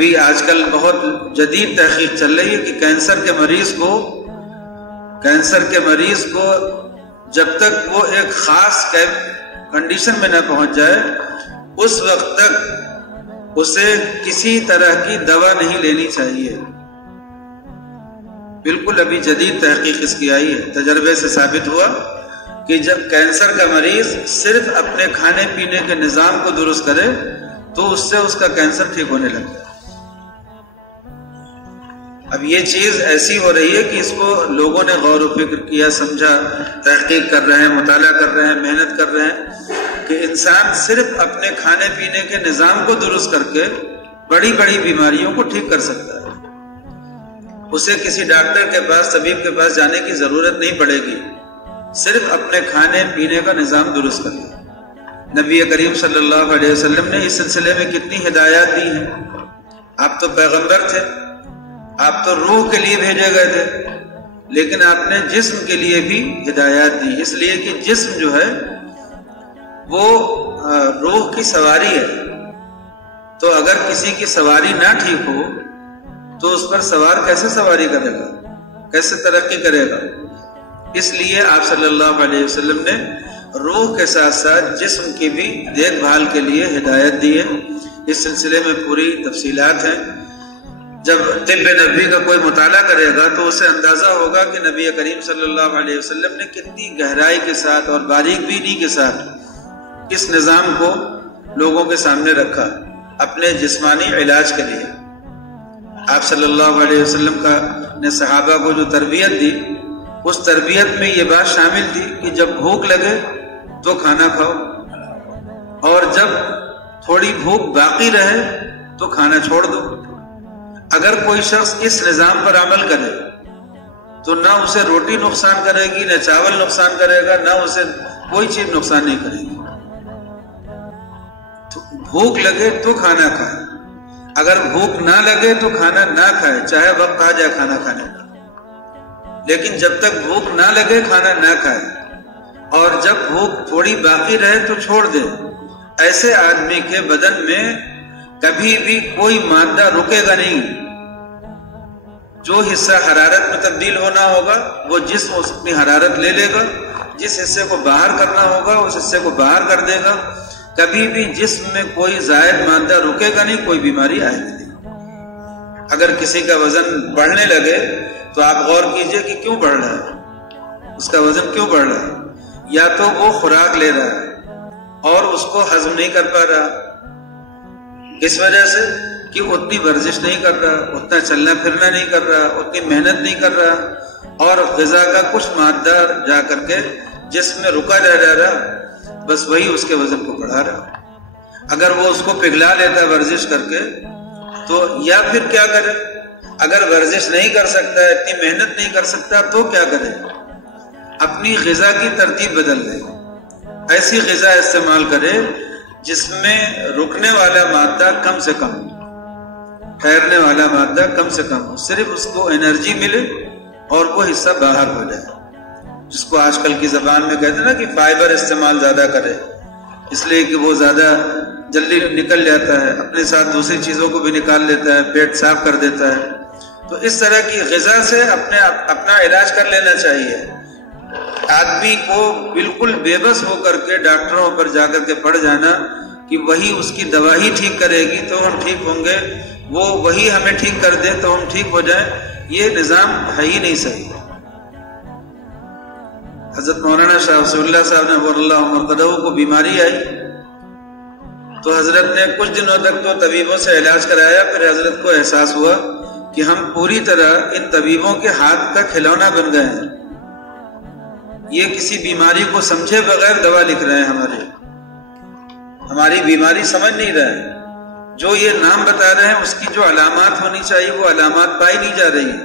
ابھی آج کل بہت جدید تحقیق چل رہی ہے کہ کینسر کے مریض کو جب تک وہ ایک خاص کنڈیشن میں نہ پہنچ جائے اس وقت تک اسے کسی طرح کی دوا نہیں لینی چاہیے. بالکل ابھی جدید تحقیق اس کی آئی ہے. تجربے سے ثابت ہوا کہ جب کینسر کا مریض صرف اپنے کھانے پینے کے نظام کو درست کرے تو اس سے اس کا کینسر ٹھیک ہونے لگتا ہے. اب یہ چیز ایسی ہو رہی ہے کہ اس کو لوگوں نے غور و فکر کیا، سمجھا، تحقیق کر رہے ہیں، مطالعہ کر رہے ہیں، محنت کر رہے ہیں کہ انسان صرف اپنے کھانے پینے کے نظام کو درست کر کے بڑی بڑی بیماریوں کو ٹھیک کر سکتا ہے. اسے کسی ڈاکٹر کے پاس، طبیب کے پاس جانے کی ضرورت نہیں پڑے گی، صرف اپنے کھانے پینے کا نظام درست کر لیں. نبی کریم صلی اللہ علیہ وسلم نے اس سلسلے میں کتنی ہدایات دی ہیں. آپ تو پیغمبر تھے، آپ تو روح کے لیے بھیجے گئے تھے، لیکن آپ نے جسم کے لیے بھی ہدایات دی، اس لیے کہ جسم جو ہے وہ روح کی سواری ہے. تو اگر کسی کی سواری نہ ٹھیک ہو تو اس پر سوار کیسے سواری کرے گا، کیسے ترقی کرے گا؟ اس لیے آپ صلی اللہ علیہ وسلم نے روح کے ساتھ ساتھ جسم کی بھی دیکھ بھال کے لیے ہدایت دی ہے. اس سلسلے میں پوری تفصیلات ہیں. جب طب نبوی کا کوئی مطالعہ کرے گا تو اسے اندازہ ہوگا کہ نبی کریم صلی اللہ علیہ وسلم نے کتنی گہرائی کے ساتھ اور باریک بینی کے ساتھ اس نظام کو لوگوں کے سامنے رکھا اپنے جسمانی علاج کے لیے. آپ صلی اللہ علیہ وسلم نے صحابہ کو جو تربیت دی، اس تربیت میں یہ بات شامل تھی کہ جب بھوک لگے تو کھانا کھاؤ، اور جب تھوڑی بھوک باقی رہے تو کھانا چھوڑ دو. اگر کوئی شخص اس نظام پر عمل کرے تو نہ اسے روٹی نقصان کرے گی، نہ چاول نقصان کرے گا، نہ اسے کوئی چیز نقصان نہیں کرے گی. تو بھوک لگے تو کھانا کھائے، اگر بھوک نہ لگے تو کھانا نہ کھائے، چاہے وقت آ جائے کھانا کھانے کا، لیکن جب تک بھوک نہ لگے کھانا نہ کھائے، اور جب بھوک تھوڑی باقی رہے تو چھوڑ دے. ایسے آدمی کے بدن میں کبھی بھی کوئی مادہ رکے گا نہیں. جو حصہ حرارت میں تبدیل ہونا ہوگا وہ جسم اپنی حرارت لے لے گا، جس حصے کو باہر کرنا ہوگا اس حصے کو باہر کر دے گا. کبھی بھی جسم میں کوئی زائد مادہ رکے گا نہیں، کوئی بیماری آئے گی نہیں. اگر کسی کا وزن بڑھنے لگے تو آپ غور کیجئے کہ کیوں بڑھ رہا ہے، اس کا وزن کیوں بڑھ رہا ہے. یا تو وہ خوراک لے رہا ہے اور اس کو ہضم نہیں کر پا رہا، اس وجہ سے کہ اتنی ورزش نہیں کر رہا، اتنا چلنا پھرنا نہیں کر رہا، اتنی محنت نہیں کر رہا، اور غذا کا کچھ مادہ جا کر کے جسم میں رکا رہ جا رہا، بس وہی اس کے وزن کو بڑھا رہا. اگر وہ اس کو پگھلا لیتا ورزش کر کے تو یا پھر کیا کرے؟ اگر ورزش نہیں کر سکتا، اتنی محنت نہیں کر سکتا تو کیا کرے؟ اپنی غذا کی ترتیب بدل دے. ایسی غذا استعمال کرے جس میں رکنے والا مادہ کم سے کم، ٹھہرنے والا مادہ کم سے کم ہو، صرف اس کو انرجی ملے اور وہ حصہ باہر ہو جائے. جس کو آج کل کی زبان میں کہتے ہیں نا کہ فائبر استعمال زیادہ کرے، اس لیے کہ وہ زیادہ جلدی نکل جاتا ہے، اپنے ساتھ دوسری چیزوں کو بھی نکال لیتا ہے، پیٹ صاف کر دیتا ہے. تو اس طرح کی غذا سے اپنا علاج کر لینا چاہیے. آدمی کو بالکل بے بس ہو کر کے ڈاکٹروں پر جا کر کے پڑ جانا کہ وہی اس کی دوا ہی ٹھیک کرے گی تو ہم ٹھیک ہوں گے، وہ وہی ہمیں ٹھیک کر دے تو ہم ٹھیک ہو جائیں، یہ نظام ہے ہی نہیں صحیح. حضرت مولانا شاہ رسول اللہ صاحب نے نور اللہ مرقدہ کو بیماری آئی تو حضرت نے کچھ دنوں تک تو طبیبوں سے علاج کرایا. پھر حضرت کو احساس ہوا کہ ہم پوری طرح ان طبیبوں کے ہاتھ کا کھلونا بن گئے ہیں. یہ کسی بیماری کو سمجھے بغیر دوا لکھ رہے ہیں، ہماری بیماری سمجھ نہیں رہے ہیں. جو یہ نام بتا رہے ہیں اس کی جو علامات ہونی چاہیے وہ علامات پائی نہیں جا رہی ہیں،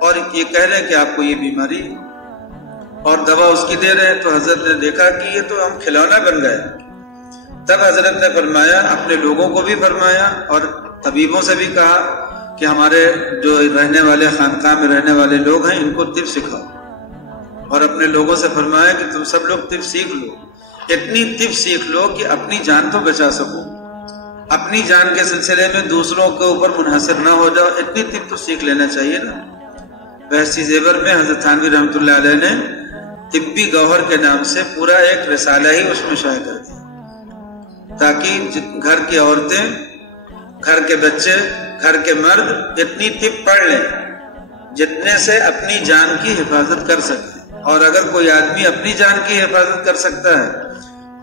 اور یہ کہہ رہے ہیں کہ آپ کو یہ بیماری ہے اور دوا اس کی دے رہے ہیں. تو حضرت نے دیکھا کہ یہ تو ہم کھلونا بن گئے. تب حضرت نے فرمایا، اپنے لوگوں کو بھی فرمایا اور طبیبوں سے بھی کہا کہ ہمارے جو رہنے والے خانقاہ میں رہنے والے لوگ ہیں ان کو طب سکھاؤ، اور اپنے لوگوں سے فرمایا کہ تم سب لوگ طب سیکھ لو، اتنی طب سیکھ لو کہ اپنی جان تو بچا سکو. اپنی جان کے سلسلے میں دوسروں کے اوپر منحصر نہ ہو جاؤ، اتنی طب تو سیکھ لینا چاہیے نا۔ بحثی زیور میں حضرت تھانوی رحمۃ اللہ علیہ نے طبی گوہر کے نام سے پورا ایک رسالہ ہی اس میں شائع کر دیا، تاکہ گھر کی عورتیں، گھر کے بچے، گھر کے مرد اتنی طب پڑھ لیں جتنے سے اپنی جان کی حفاظت کر سکیں۔ اور اگر کوئی آدمی اپنی جان کی حفاظت کر سکتا ہے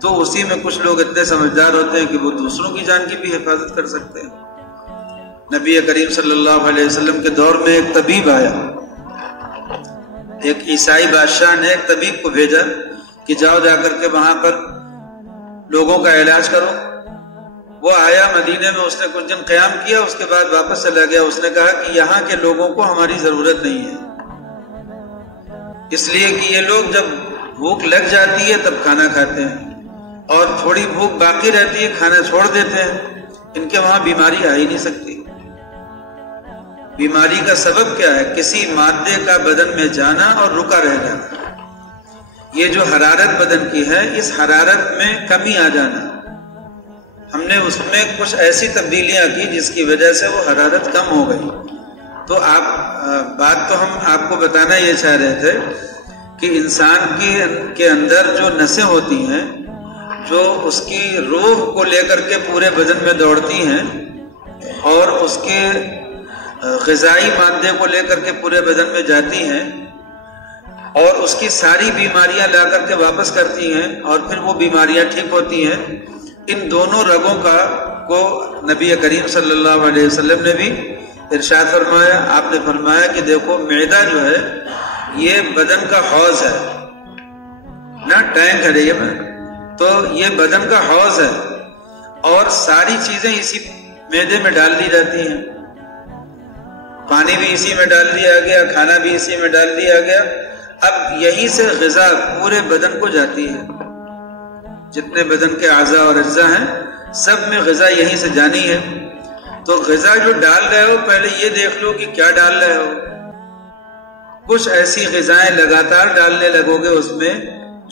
تو اسی میں کچھ لوگ اتنے سمجھدار ہوتے ہیں کہ وہ دوسروں کی جان کی بھی حفاظت کر سکتے ہیں۔ نبی کریم صلی اللہ علیہ وسلم کے دور میں ایک طبیب آیا، ایک عیسائی بادشاہ نے ایک طبیب کو بھیجا کہ جاؤ جا کر کے وہاں پر لوگوں کا علاج کرو۔ وہ آیا مدینے میں، اس نے کچھ دن قیام کیا، اس کے بعد واپس چلا گیا۔ اس نے کہا کہ یہاں کے لوگوں کو ہماری ضرورت نہیں ہے، اس لیے کہ یہ لوگ جب بھوک لگ جاتی ہے تب کھانا کھاتے ہیں، اور تھوڑی بھوک باقی رہتی ہے کھانا چھوڑ دیتے ہیں۔ ان کے وہاں بیماری آ ہی نہیں سکتی۔ بیماری کا سبب کیا ہے؟ کسی مادے کا بدن میں جانا اور رکا رہ جانا۔ یہ جو حرارت بدن کی ہے، اس حرارت میں کمی آ جانا، ہم نے اس میں کچھ ایسی تبدیلیاں کی جس کی وجہ سے وہ حرارت کم ہو گئی۔ تو بات تو ہم آپ کو بتانا یہ چاہ رہے تھے کہ انسان کے اندر جو نسیں ہوتی ہیں، جو اس کی روح کو لے کر کے پورے بدن میں دوڑتی ہیں اور اس کے غذائی مادے کو لے کر کے پورے بدن میں جاتی ہیں اور اس کی ساری بیماریاں لا کر کے واپس کرتی ہیں، اور پھر وہ بیماریاں ٹھیک ہوتی ہیں، ان دونوں رگوں کو نبی کریم صلی اللہ علیہ وسلم نے بھی ارشاد فرمایا۔ آپ نے فرمایا کہ دیکھو معدہ جو ہے یہ بدن کا حوض ہے، نہ ٹینک ہے یہ، تو یہ بدن کا حوض ہے اور ساری چیزیں اسی معدے میں ڈال دی جاتی ہیں۔ پانی بھی اسی میں ڈال دیا گیا، کھانا بھی اسی میں ڈال دیا گیا۔ اب یہیں سے غذا پورے بدن کو جاتی ہے، جتنے بدن کے اعضاء اور اجزاء ہیں سب میں غذا یہیں سے جانی ہے۔ تو غذا جو ڈال رہے ہو پہلے یہ دیکھ لو کہ کیا ڈال رہے ہو۔ کچھ ایسی غذائیں لگاتار ڈالنے لگو گے اس میں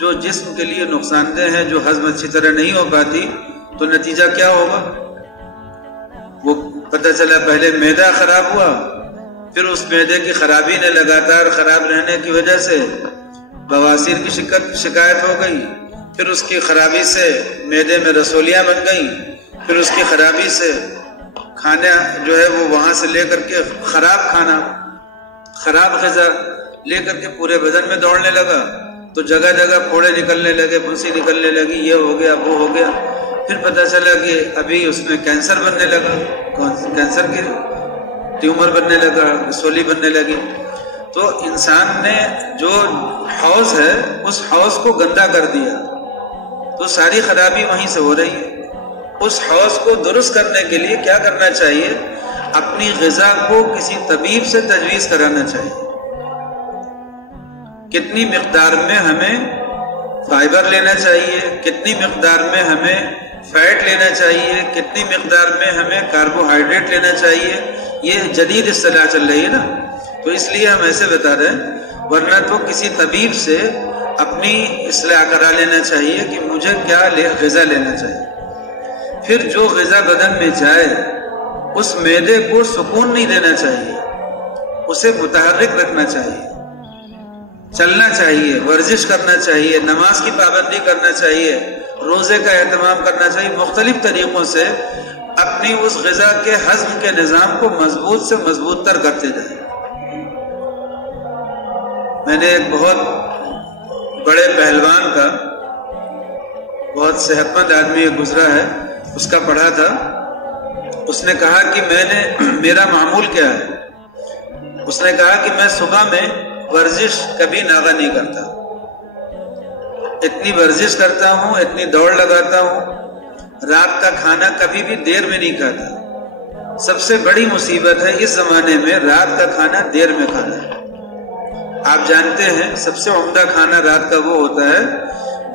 جو جسم کے لیے نقصان دہ ہیں، جو ہضم اچھی طرح نہیں ہو پاتی، تو نتیجہ کیا ہوگا؟ وہ پتہ چلا پہلے معدہ خراب ہوا، پھر اس معدے کی خرابی نے لگاتار خراب رہنے کی وجہ سے بواسیر کی شکایت ہو گئی، پھر اس کی خرابی سے معدے میں رسولیاں بن گئیں، پھر اس کی خرابی سے کھانا جو ہے وہ وہاں سے لے کر کے خراب کھانا، خراب غذا لے کر کے پورے بدن میں دوڑنے لگا، تو جگہ جگہ پھوڑے نکلنے لگے، پھنسی نکلنے لگی، یہ ہو گیا وہ ہو گیا۔ پھر پتہ چلا کہ ابھی اس میں کینسر بننے لگا، کینسر کی ٹیومر بننے لگا، رسولی بننے لگی۔ تو انسان نے جو حوض ہے اس حوض کو گندا کر دیا، تو ساری خرابی وہیں سے ہو رہی ہے۔ اس حوض کو درست کرنے کے لیے کیا کرنا چاہیے؟ اپنی غذا کو کسی طبیب سے تجویز کرانا چاہیے۔ کتنی مقدار میں ہمیں فائبر لینا چاہیے، کتنی مقدار میں ہمیں فیٹ لینا چاہیے، کتنی مقدار میں ہمیں کاربوہائیڈریٹ لینا چاہیے، یہ جدید اصطلاح چل رہی ہے نا، تو اس لیے ہم ایسے بتا رہے ہیں، ورنہ تو کسی طبیب سے اپنی اصلاح کرا لینا چاہیے کہ مجھے کیا غذا لینا چاہیے۔ پھر جو غذا بدن میں جائے اس معدے کو سکون نہیں دینا چاہیے، اسے متحرک رکھنا چاہیے، چلنا چاہیے، ورزش کرنا چاہیے، نماز کی پابندی کرنا چاہیے، روزے کا اہتمام کرنا چاہیے، مختلف طریقوں سے اپنی اس غذا کے ہضم کے نظام کو مضبوط سے مضبوط تر کرتے جائیں۔ میں نے ایک بہت بڑے پہلوان کا، بہت صحت مند آدمی گزرا ہے، اس کا پڑھا تھا۔ اس نے کہا کہ میرا معمول کیا ہے؟ اس نے کہا کہ میں صبح میں ورزش کبھی ناغہ نہیں کرتا، اتنی ورزش کرتا ہوں، اتنی دوڑ لگاتا ہوں، رات کا کھانا کبھی بھی دیر میں نہیں کھاتا۔ سب سے بڑی مصیبت ہے اس زمانے میں رات کا کھانا دیر میں کھانا ہے۔ آپ جانتے ہیں سب سے عمدہ کھانا رات کا وہ ہوتا ہے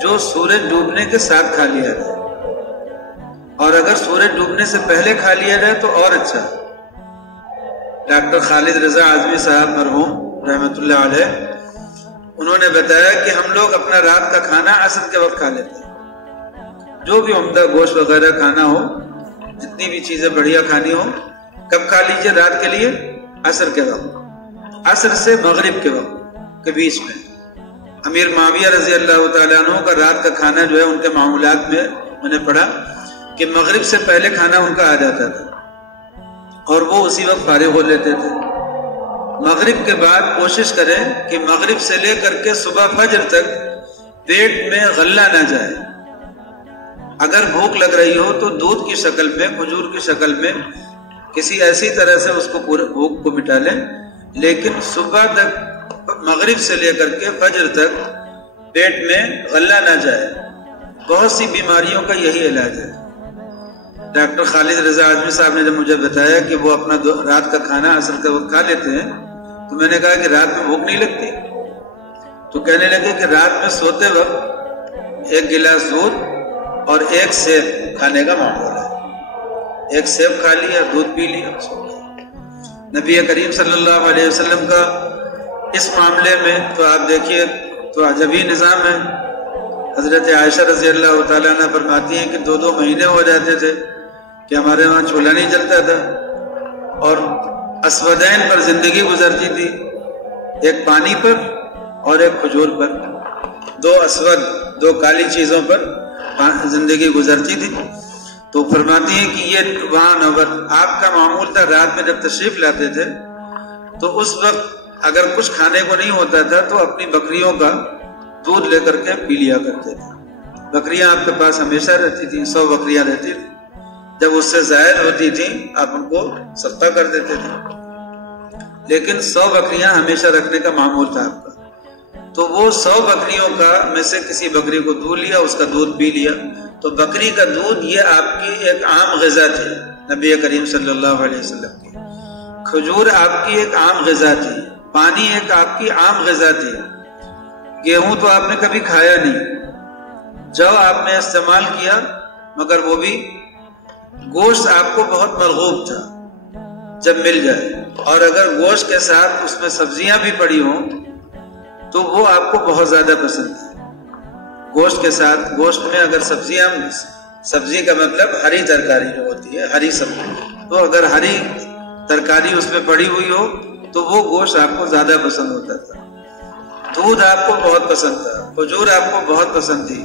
جو سورج ڈوبنے کے ساتھ کھا لیا جائے، اور اگر سورج ڈوبنے سے پہلے کھا لیا جائے تو اور اچھا۔ ڈاکٹر خالد رضا اعظمی صاحب مرحوم رحمۃ اللہ علیہ، انہوں نے بتایا کہ ہم لوگ اپنا رات کا کھانا عصر کے وقت کھا لیتے ہیں، جو بھی عمدہ گوشت وغیرہ کھانا ہو جتنی بھی چیزیں بڑھیا کھانی ہو کب کھا لیجیے؟ رات کے لیے عصر کے وقت، عصر سے مغرب کے وقت کے بیچ میں۔ امیر معاویہ رضی اللہ تعالیٰ عنہ کا رات کا کھانا جو ہے ان کے معمولات میں نے پڑھا کہ مغرب سے پہلے کھانا ان کا آ جاتا تھا اور وہ اسی وقت فارغ ہو لیتے تھے۔ مغرب کے بعد کوشش کریں کہ مغرب سے لے کر کے صبح فجر تک پیٹ میں غلہ نہ جائے۔ اگر بھوک لگ رہی ہو تو دودھ کی شکل میں، کھجور کی شکل میں کسی ایسی طرح سے اس کو بھوک کو مٹا لیں، لیکن صبح تک، مغرب سے لے کر کے فجر تک پیٹ میں غلہ نہ جائے۔ بہت سی بیماریوں کا یہی علاج ہے۔ ڈاکٹر خالد رضا اعظمی صاحب نے جب مجھے بتایا کہ وہ اپنا رات کا کھانا عصر کے وقت کھا لیتے ہیں تو میں نے کہا کہ رات میں بھوک نہیں لگتی؟ تو کہنے لگے کہ رات میں سوتے وقت 1 گلاس دودھ اور 1 سیب کھانے کا معمول ہے۔ 1 سیب کھا لیا، دودھ پی لیا، سو گئے۔ نبی کریم صلی اللہ علیہ وسلم کا اس معاملے میں تو آپ دیکھیے تو عجبی نظام ہے۔ حضرت عائشہ رضی اللہ تعالیٰ عنہ فرماتی ہیں کہ 2 مہینے ہو جاتے تھے کہ ہمارے وہاں چولہا نہیں جلتا تھا اور اسودین پر زندگی گزرتی تھی، ایک پانی پر اور ایک کھجور پر، 2 اسود، 2 کالی چیزوں پر زندگی گزرتی تھی۔ تو فرماتی ہیں کہ یہ وہاں نوبت آپ کا معمول تھا، رات میں جب تشریف لاتے تھے تو اس وقت اگر کچھ کھانے کو نہیں ہوتا تھا تو اپنی بکریوں کا دودھ لے کر کے پی لیا کرتے تھے۔ بکریاں آپ کے پاس ہمیشہ رہتی تھیں، 100 بکریاں رہتی تھیں، جب اس سے زائد ہوتی تھیں آپ ان کو صدقہ کر دیتے تھے، لیکن 100 بکریاں ہمیشہ رکھنے کا معمول تھا آپ کا۔ تو وہ 100 بکریوں کا میں سے کسی بکری کو دودھ لیا، اس کا دودھ پی لیا، تو بکری کا دودھ یہ آپ کی ایک عام غذا تھی نبی کریم صلی اللہ علیہ وسلم کی۔ کھجور آپ کی ایک عام غذا تھی، پانی ایک آپ کی عام غذا تھی۔ گیہوں تو آپ نے کبھی کھایا نہیں، جو آپ نے استعمال کیا، مگر وہ بھی گوشت آپ کو بہت مرغوب تھا جب مل جائے، اور اگر گوشت کے ساتھ اس میں سبزیاں بھی پڑی ہوں تو وہ آپ کو بہت زیادہ پسند ہے۔ گوشت کے ساتھ، گوشت میں اگر سبزیاں، سبزی کا مطلب ہری ترکاری جو ہوتی ہے، ہری سبزی، تو اگر ہری ترکاری اس میں پڑی ہوئی ہو تو وہ گوشت آپ کو زیادہ پسند ہوتا تھا۔ دودھ آپ کو بہت پسند تھا، کھجور آپ کو بہت پسند تھی،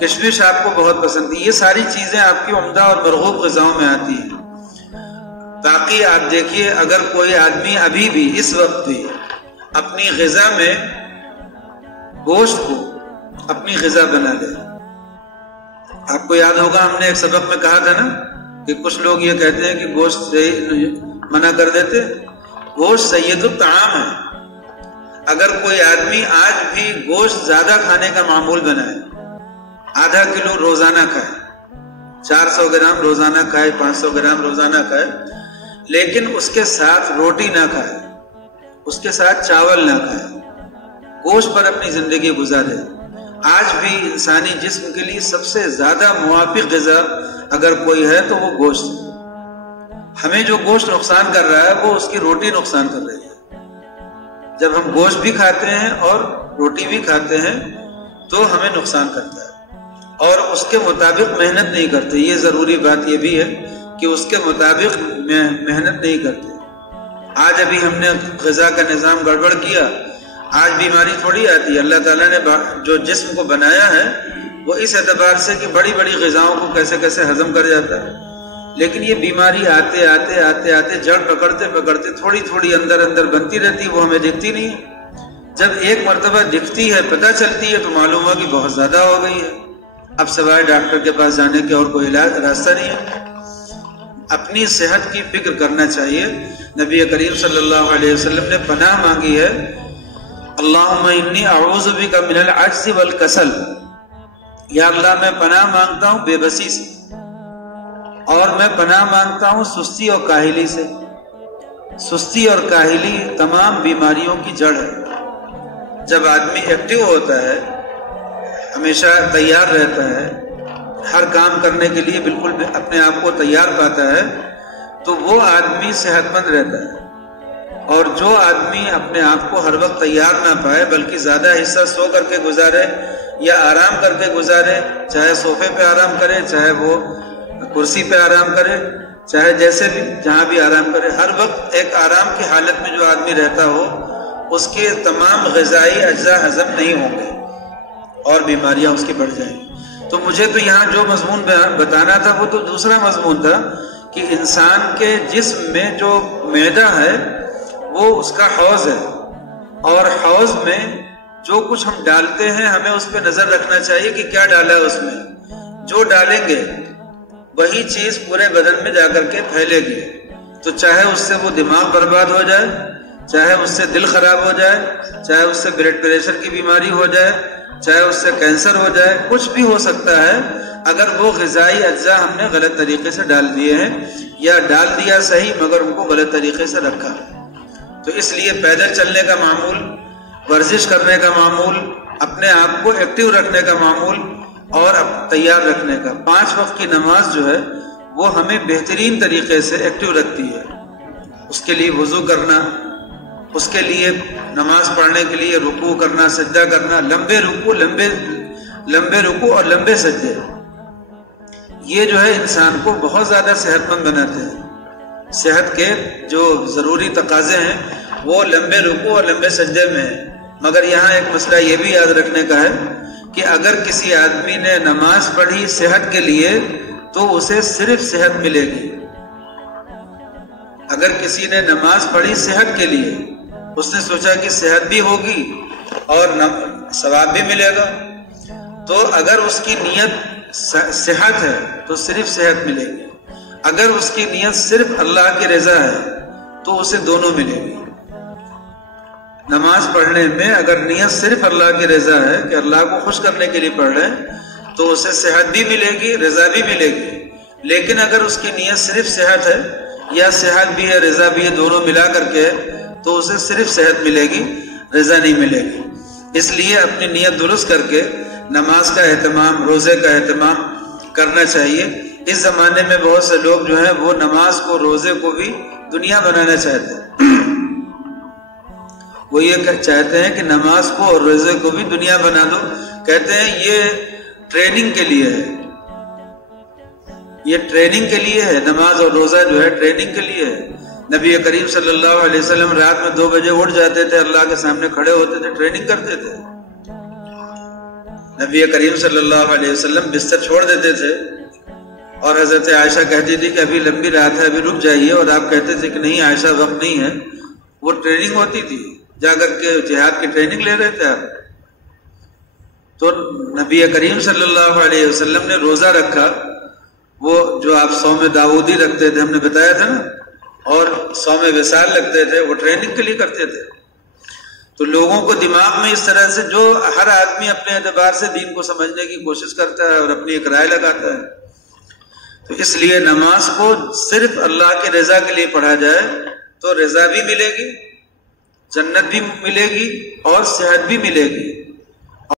کشمش آپ کو بہت پسند تھی۔ یہ ساری چیزیں آپ کی عمدہ اور مرغوب غذاؤں میں آتی ہیں۔ باقی آپ دیکھیے، اگر کوئی آدمی ابھی بھی اس وقت بھی اپنی غذا میں گوشت کو اپنی غذا بنا لے، آپ کو یاد ہوگا ہم نے ایک سبق میں کہا تھا نا کہ کچھ لوگ یہ کہتے ہیں کہ گوشت منع کر دیتے۔ گوشت سید الطعام ہے۔ اگر کوئی آدمی آج بھی گوشت زیادہ کھانے کا معمول بنائے، آدھا کلو روزانہ کھائے، 400 گرام روزانہ کھائے، 500 گرام روزانہ کھائے، لیکن اس کے ساتھ روٹی نہ کھائے، اس کے ساتھ چاول نہ کھائے، گوشت پر اپنی زندگی گزارے، آج بھی انسانی جسم کے لیے سب سے زیادہ موافق غذا اگر کوئی ہے تو وہ گوشت ہے۔ ہمیں جو گوشت نقصان کر رہا ہے وہ اس کی روٹی نقصان کر رہی ہے۔ جب ہم گوشت بھی کھاتے ہیں اور روٹی بھی کھاتے ہیں تو ہمیں نقصان کرتا ہے، اور اس کے مطابق محنت نہیں کرتے۔ یہ ضروری بات یہ بھی ہے کہ اس کے مطابق محنت نہیں کرتے۔ آج ابھی ہم نے غذا کا نظام گڑبڑ کیا، آج بیماری تھوڑی آتی ہے۔ اللہ تعالیٰ نے جو جسم کو بنایا ہے وہ اس اعتبار سے کہ بڑی بڑی غذاؤں کو کیسے کیسے ہضم کر جاتا ہے، لیکن یہ بیماری آتے آتے آتے آتے جڑ پکڑتے پکڑتے تھوڑی تھوڑی اندر اندر بنتی رہتی ہے، وہ ہمیں دکھتی نہیں ہے۔ جب ایک مرتبہ دکھتی ہے، پتہ چلتی ہے، تو معلوم ہوا کہ بہت زیادہ ہو گئی ہے۔ اب سوائے ڈاکٹر کے پاس جانے کے اور کوئی راستہ نہیں ہے۔ اپنی صحت کی فکر کرنا چاہیے۔ نبی کریم صلی اللہ علیہ وسلم نے پناہ مانگی ہے، اللہم انی اعوذ بک من العجز والکسل، یا اللہ میں پناہ مانگتا ہوں بے بسی سے، اور میں پناہ مانگتا ہوں سستی اور کاہلی سے۔ سستی اور کاہلی تمام بیماریوں کی جڑ ہے۔ جب آدمی ایکٹیو ہوتا ہے، ہمیشہ تیار رہتا ہے، ہر کام کرنے کے لیے بالکل اپنے آپ کو تیار پاتا ہے، تو وہ آدمی صحت مند رہتا ہے۔ اور جو آدمی اپنے آپ کو ہر وقت تیار نہ پائے بلکہ زیادہ حصہ سو کر کے گزارے یا آرام کر کے گزارے، چاہے صوفے پہ آرام کرے، چاہے وہ کرسی پہ آرام کرے، چاہے جیسے بھی جہاں بھی آرام کرے، ہر وقت ایک آرام کی حالت میں جو آدمی رہتا ہو اس کے تمام غذائی اجزاء ہضم نہیں ہوں گے اور بیماریاں اس کی بڑھ جائیں۔ تو مجھے تو یہاں جو مضمون بتانا تھا وہ تو دوسرا مضمون تھا کہ انسان کے جسم میں جو معدہ ہے وہ اس کا حوض ہے، اور حوض میں جو کچھ ہم ڈالتے ہیں ہمیں اس پہ نظر رکھنا چاہیے کہ کیا ڈالا ہے اس میں۔ جو ڈالیں گے وہی چیز پورے بدن میں جا کر کے پھیلے گی، تو چاہے اس سے وہ دماغ برباد ہو جائے، چاہے اس سے دل خراب ہو جائے، چاہے اس سے بلڈ پریشر کی بیماری ہو جائے، چاہے اس سے کینسر ہو جائے، کچھ بھی ہو سکتا ہے اگر وہ غذائی اجزاء ہم نے غلط طریقے سے ڈال دیے ہیں، یا ڈال دیا صحیح مگر ان کو غلط طریقے سے رکھا۔ تو اس لیے پیدل چلنے کا معمول، ورزش کرنے کا معمول، اپنے آپ کو ایکٹیو رکھنے کا معمول اور تیار رکھنے کا۔ 5 وقت کی نماز جو ہے وہ ہمیں بہترین طریقے سے ایکٹیو رکھتی ہے۔ اس کے لیے وضو کرنا، اس کے لیے نماز پڑھنے کے لیے رکوع کرنا، سجدہ کرنا، لمبے رکوع اور لمبے سجدے، یہ جو ہے انسان کو بہت زیادہ صحت مند بناتے ہیں۔ صحت کے جو ضروری تقاضے ہیں وہ لمبے رکوع اور لمبے سجدے میں ہیں۔ مگر یہاں ایک مسئلہ یہ بھی یاد رکھنے کا ہے کہ اگر کسی آدمی نے نماز پڑھی صحت کے لیے تو اسے صرف صحت ملے گی۔ اگر کسی نے نماز پڑھی صحت کے لیے، اس نے سوچا کہ صحت بھی ہوگی اور ثواب بھی ملے گا، تو اگر اس کی نیت صحت ہے تو صرف صحت ملے گی، اگر اس کی نیت صرف اللہ کی رضا ہے تو اسے دونوں ملے گی۔ نماز پڑھنے میں اگر نیت صرف اللہ کی رضا ہے کہ اللہ کو خوش کرنے کے لیے پڑھ رہے ہیں تو اسے صحت بھی ملے گی، رضا بھی ملے گی۔ لیکن اگر اس کی نیت صرف صحت ہے یا صحت بھی ہے رضا بھی ہے، دونوں ملا کر کے، تو اسے صرف صحت ملے گی، رضا نہیں ملے گی۔ اس لیے اپنی نیت درست کر کے نماز کا اہتمام، روزے کا اہتمام کرنا چاہیے۔ اس زمانے میں بہت سے لوگ جو ہیں وہ نماز کو، روزے کو بھی دنیا بنانا چاہتے ہیں۔ وہ یہ چاہتے ہیں کہ نماز کو اور روزے کو بھی دنیا بنا دو، کہتے ہیں یہ ٹریننگ کے لیے ہے، یہ ٹریننگ کے لیے ہے، نماز اور روزہ جو ہے ٹریننگ کے لیے ہے۔ نبی کریم صلی اللہ علیہ وسلم رات میں 2 بجے اٹھ جاتے تھے، اللہ کے سامنے کھڑے ہوتے تھے، ٹریننگ کرتے تھے۔ نبی کریم صلی اللہ علیہ وسلم بستر چھوڑ دیتے تھے اور حضرت عائشہ کہتی تھی کہ ابھی لمبی رات ہے، ابھی رک جائیے، اور آپ کہتے تھے کہ نہیں عائشہ وقت نہیں ہے۔ وہ ٹریننگ ہوتی تھی، جا کر کے جہاد کی ٹریننگ لے رہے تھے آپ۔ تو نبی کریم صلی اللہ علیہ وسلم نے روزہ رکھا، وہ جو آپ صوم داؤدی رکھتے تھے، ہم نے بتایا تھا نا، اور صوم وصال رکھتے تھے، وہ ٹریننگ کے لیے کرتے تھے۔ تو لوگوں کو دماغ میں اس طرح سے، جو ہر آدمی اپنے اعتبار سے دین کو سمجھنے کی کوشش کرتا ہے اور اپنی ایک رائے لگاتا ہے، تو اس لیے نماز کو صرف اللہ کی رضا کے لیے پڑھا جائے تو رضا بھی ملے گی، جنت بھی ملے گی اور صحت بھی ملے گی۔